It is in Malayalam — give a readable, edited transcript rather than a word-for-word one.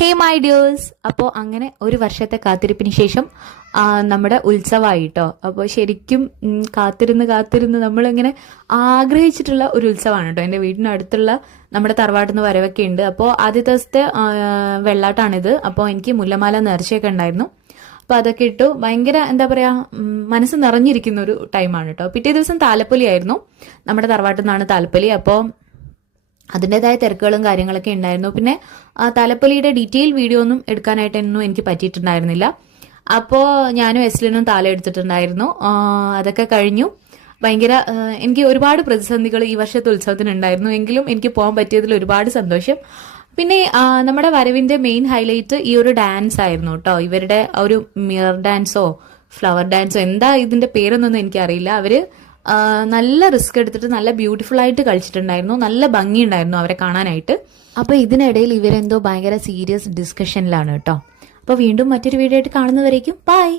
ഹേ മൈ ഡിയേഴ്സ്, അപ്പോൾ അങ്ങനെ ഒരു വർഷത്തെ കാത്തിരിപ്പിന് ശേഷം നമ്മുടെ ഉത്സവമായി കേട്ടോ. അപ്പോൾ ശരിക്കും കാത്തിരുന്ന് നമ്മളിങ്ങനെ ആഗ്രഹിച്ചിട്ടുള്ള ഒരു ഉത്സവമാണ് കേട്ടോ. എൻ്റെ വീടിനടുത്തുള്ള നമ്മുടെ തറവാട്ടിൽ നിന്ന് വരവൊക്കെ ഉണ്ട്. അപ്പോൾ ആദ്യത്തെ ദിവസത്തെ വെള്ളാട്ടാണിത്. അപ്പോൾ എനിക്ക് മുല്ലമാല നേർച്ചയൊക്കെ ഉണ്ടായിരുന്നു. അപ്പോൾ അതൊക്കെ ഇട്ടു. ഭയങ്കര എന്താ പറയുക, മനസ്സ് നിറഞ്ഞിരിക്കുന്ന ഒരു ടൈമാണ് കേട്ടോ. പിറ്റേ ദിവസം താലപ്പൊലി ആയിരുന്നു. നമ്മുടെ തറവാട്ടിൽ നിന്നാണ് താലപ്പൊലി. അപ്പോൾ അതിൻ്റെതായ തിരക്കുകളും കാര്യങ്ങളൊക്കെ ഉണ്ടായിരുന്നു. പിന്നെ താലപ്പൊലിയുടെ ഡീറ്റെയിൽ വീഡിയോ ഒന്നും എടുക്കാനായിട്ടൊന്നും എനിക്ക് പറ്റിയിട്ടുണ്ടായിരുന്നില്ല. അപ്പോൾ ഞാനും എസ്ലിനും താലം എടുത്തിട്ടുണ്ടായിരുന്നു. അതൊക്കെ കഴിഞ്ഞു. ഭയങ്കര എനിക്ക് ഒരുപാട് പ്രതിസന്ധികൾ ഈ വർഷത്തെ ഉത്സവത്തിന് ഉണ്ടായിരുന്നു. എങ്കിലും എനിക്ക് പോകാൻ പറ്റിയതിൽ ഒരുപാട് സന്തോഷം. പിന്നെ നമ്മുടെ വരവിന്റെ മെയിൻ ഹൈലൈറ്റ് ഈ ഒരു ഡാൻസ് ആയിരുന്നു കേട്ടോ. ഇവരുടെ ഒരു മിറർ ഡാൻസോ ഫ്ലവർ ഡാൻസോ എന്താ ഇതിന്റെ പേരൊന്നും എനിക്കറിയില്ല. അവര് നല്ല റിസ്ക് എടുത്തിട്ട് നല്ല ബ്യൂട്ടിഫുൾ ആയിട്ട് കളിച്ചിട്ടുണ്ടായിരുന്നു. നല്ല ഭംഗിയുണ്ടായിരുന്നു അവരെ കാണാനായിട്ട്. അപ്പൊ ഇതിനിടയിൽ ഇവരെന്തോ ഭയങ്കര സീരിയസ് ഡിസ്കഷനിലാണ് കേട്ടോ. അപ്പൊ വീണ്ടും മറ്റൊരു വീഡിയോ ആയിട്ട് കാണുന്നവരേക്കും ബൈ.